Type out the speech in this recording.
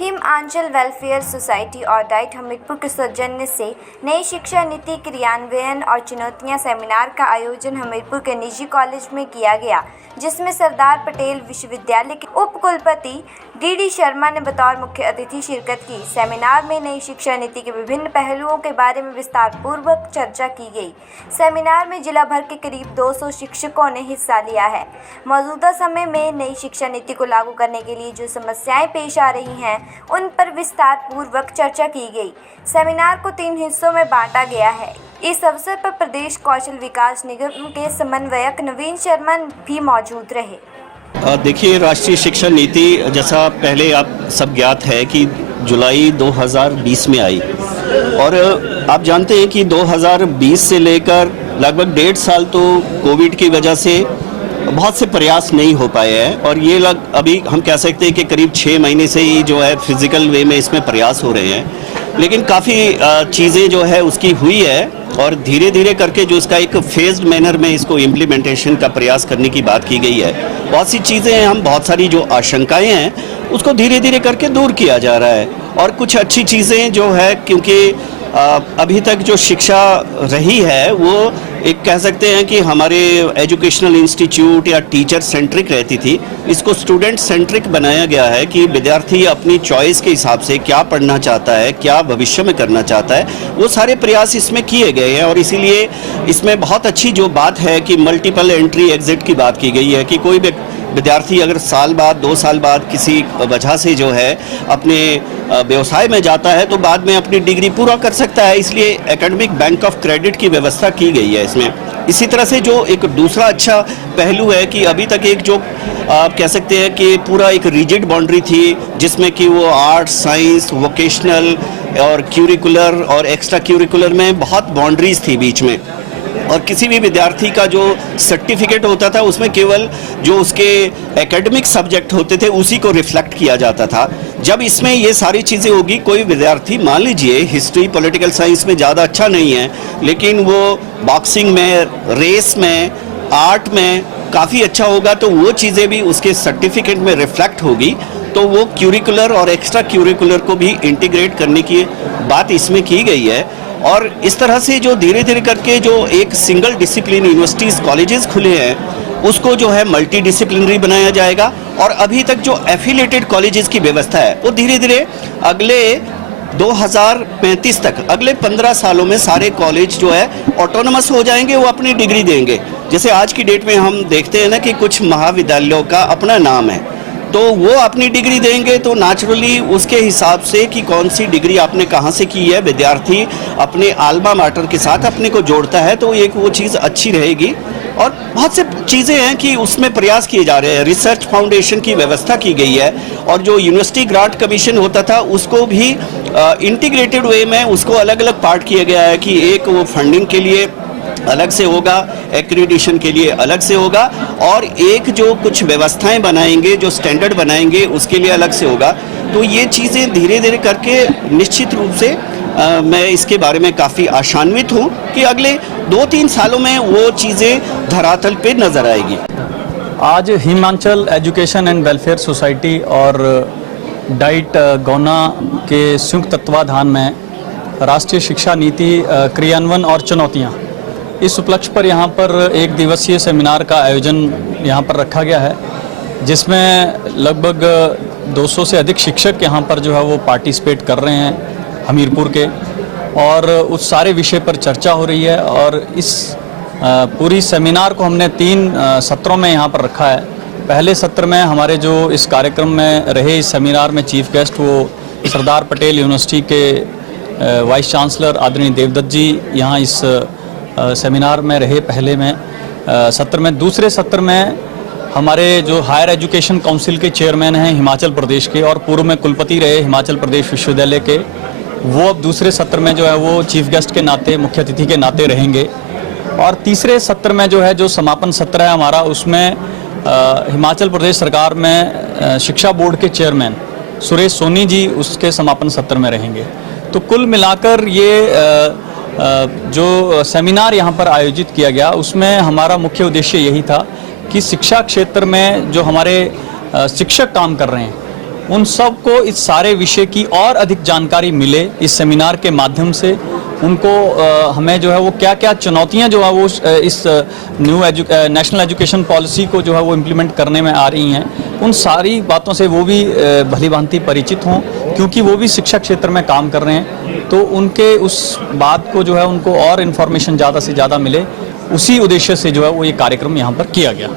Himachal welfare society और diet Hamirpur के सौजन्य से नई शिक्षा नीति क्रियान्वयन और चुनौतियां सेमिनार का आयोजन हमीरपुर के निजी कॉलेज में किया गया, जिसमें सरदार पटेल विश्वविद्यालय के उप कुलपति डी शर्मा ने बतौर मुख्य अतिथि शिरकत की। सेमिनार में नई शिक्षा नीति के विभिन्न पहलुओं के बारे में विस्तारपूर्वक चर्चा की गई। सेमिनार में जिला भर के करीब 200 शिक्षकों ने हिस्सा लिया है। मौजूदा समय में नई शिक्षा नीति को लागू करने के लिए जो समस्याएं पेश आ रही हैं, उन पर विस्तार पूर्वक चर्चा की गई। सेमिनार को 3 हिस्सों में बांटा गया है। इस अवसर पर प्रदेश कौशल विकास निगम के समन्वयक नवीन शर्मा भी मौजूद रहे। देखिए, राष्ट्रीय शिक्षा नीति जैसा पहले आप सब ज्ञात है कि जुलाई 2020 में आई और आप जानते हैं कि 2020 से लेकर लगभग 1.5 साल तो कोविड की वजह से बहुत से प्रयास नहीं हो पाए हैं और ये अभी हम कह सकते हैं कि करीब 6 महीने से ही जो है फिजिकल वे में इसमें प्रयास हो रहे हैं, लेकिन काफ़ी चीज़ें जो है उसकी हुई है और धीरे धीरे करके जो इसका एक फेज्ड मैनर में इसको इम्प्लीमेंटेशन का प्रयास करने की बात की गई है। बहुत सी चीज़ें हम बहुत सारी जो आशंकाएं हैं उसको धीरे धीरे करके दूर किया जा रहा है और कुछ अच्छी चीज़ें जो है, क्योंकि अभी तक जो शिक्षा रही है वो एक कह सकते हैं कि हमारे एजुकेशनल इंस्टीट्यूट या टीचर सेंट्रिक रहती थी, इसको स्टूडेंट सेंट्रिक बनाया गया है कि विद्यार्थी अपनी चॉइस के हिसाब से क्या पढ़ना चाहता है, क्या भविष्य में करना चाहता है, वो सारे प्रयास इसमें किए गए हैं। और इसीलिए इसमें बहुत अच्छी जो बात है कि मल्टीपल एंट्री एग्जिट की बात की गई है कि कोई भी विद्यार्थी अगर साल बाद 2 साल बाद किसी वजह से जो है अपने व्यवसाय में जाता है तो बाद में अपनी डिग्री पूरा कर सकता है, इसलिए एकेडमिक बैंक ऑफ क्रेडिट की व्यवस्था की गई है इसमें। इसी तरह से जो एक दूसरा अच्छा पहलू है कि अभी तक एक जो आप कह सकते हैं कि पूरा एक रिजिड बाउंड्री थी जिसमें कि वो आर्ट्स, साइंस, वोकेशनल और क्यूरिकुलर और एक्स्ट्रा क्यूरिकुलर में बहुत बाउंड्रीज थी बीच में, और किसी भी विद्यार्थी का जो सर्टिफिकेट होता था उसमें केवल जो उसके एकेडमिक सब्जेक्ट होते थे उसी को रिफ्लेक्ट किया जाता था। जब इसमें ये सारी चीज़ें होगी, कोई विद्यार्थी मान लीजिए हिस्ट्री पॉलिटिकल साइंस में ज़्यादा अच्छा नहीं है लेकिन वो बॉक्सिंग में, रेस में, आर्ट में काफ़ी अच्छा होगा तो वो चीज़ें भी उसके सर्टिफिकेट में रिफ्लेक्ट होगी, तो वो क्यूरिकुलर और एक्स्ट्रा क्यूरिकुलर को भी इंटीग्रेट करने की बात इसमें की गई है। और इस तरह से जो धीरे धीरे करके जो एक सिंगल डिसिप्लिन यूनिवर्सिटीज़ कॉलेजेस खुले हैं उसको जो है मल्टी डिसिप्लिनरी बनाया जाएगा। और अभी तक जो एफिलिएटेड कॉलेजेस की व्यवस्था है वो धीरे धीरे अगले 2035 तक, अगले 15 सालों में सारे कॉलेज जो है ऑटोनमस हो जाएंगे, वो अपनी डिग्री देंगे। जैसे आज की डेट में हम देखते हैं ना कि कुछ महाविद्यालयों का अपना नाम है तो वो अपनी डिग्री देंगे, तो नेचुरली उसके हिसाब से कि कौन सी डिग्री आपने कहाँ से की है, विद्यार्थी अपने आल्मा मैटर के साथ अपने को जोड़ता है तो एक वो चीज़ अच्छी रहेगी। और बहुत से चीज़ें हैं कि उसमें प्रयास किए जा रहे हैं। रिसर्च फाउंडेशन की व्यवस्था की गई है और जो यूनिवर्सिटी ग्रांट कमीशन होता था उसको भी इंटीग्रेटेड वे में उसको अलग अलग पार्ट किया गया है कि एक वो फंडिंग के लिए अलग से होगा, एक्रीडिशन के लिए अलग से होगा, और एक जो कुछ व्यवस्थाएं बनाएंगे, जो स्टैंडर्ड बनाएंगे उसके लिए अलग से होगा। तो ये चीज़ें धीरे धीरे करके निश्चित रूप से मैं इसके बारे में काफ़ी आशान्वित हूँ कि अगले 2-3 सालों में वो चीज़ें धरातल पे नज़र आएगी। आज Himachal education and welfare society और डाइट गौना के संयुक्त तत्वाधान में राष्ट्रीय शिक्षा नीति क्रियान्वयन और चुनौतियाँ, इस उपलक्ष्य पर यहाँ पर 1 दिवसीय सेमिनार का आयोजन यहाँ पर रखा गया है, जिसमें लगभग 200 से अधिक शिक्षक यहाँ पर जो है वो पार्टिसिपेट कर रहे हैं हमीरपुर के, और उस सारे विषय पर चर्चा हो रही है। और इस पूरी सेमिनार को हमने 3 सत्रों में यहाँ पर रखा है। पहले सत्र में हमारे जो इस कार्यक्रम में रहे, इस सेमिनार में चीफ गेस्ट वो सरदार पटेल यूनिवर्सिटी के वाइस चांसलर आदरणीय देवदत्त जी यहाँ इस सेमिनार में रहे पहले में सत्र में। दूसरे सत्र में हमारे जो हायर एजुकेशन काउंसिल के चेयरमैन हैं हिमाचल प्रदेश के और पूर्व में कुलपति रहे हिमाचल प्रदेश विश्वविद्यालय के, वो अब दूसरे सत्र में जो है वो चीफ गेस्ट के नाते, मुख्य अतिथि के नाते रहेंगे। और तीसरे सत्र में जो है जो समापन सत्र है हमारा, उसमें हिमाचल प्रदेश सरकार में शिक्षा बोर्ड के चेयरमैन सुरेश सोनी जी उसके समापन सत्र में रहेंगे। तो कुल मिलाकर ये जो सेमिनार यहाँ पर आयोजित किया गया उसमें हमारा मुख्य उद्देश्य यही था कि शिक्षा क्षेत्र में जो हमारे शिक्षक काम कर रहे हैं उन सब को इस सारे विषय की और अधिक जानकारी मिले इस सेमिनार के माध्यम से। उनको हमें जो है वो क्या क्या चुनौतियां जो है वो इस नेशनल एजुकेशन पॉलिसी को जो है वो इम्प्लीमेंट करने में आ रही हैं, उन सारी बातों से वो भी भली भांति परिचित हों, क्योंकि वो भी शिक्षा क्षेत्र में काम कर रहे हैं। तो उनके उस बात को जो है उनको और इन्फॉर्मेशन ज़्यादा से ज़्यादा मिले, उसी उद्देश्य से जो है वो ये कार्यक्रम यहाँ पर किया गया।